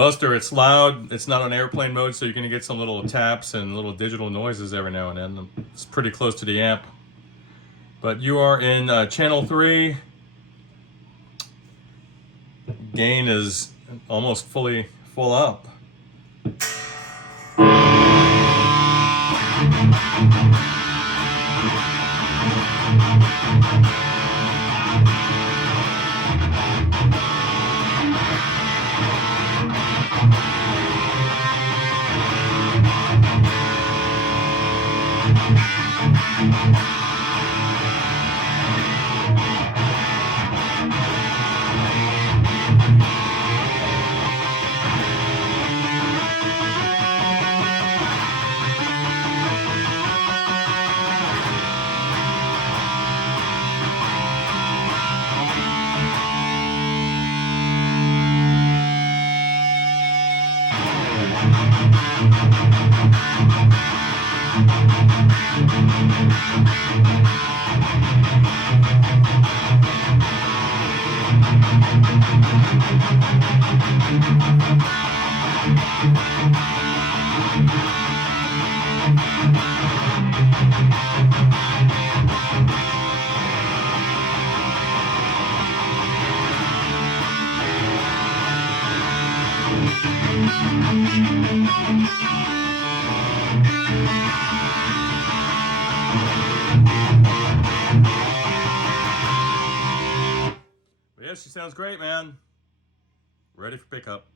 Buster, it's loud. It's not on airplane mode, so you're going to get some little taps and little digital noises every now and then. It's pretty close to the amp. But you are in channel 3. Gain is almost full up. Yeah, she sounds great, man. Ready for pickup.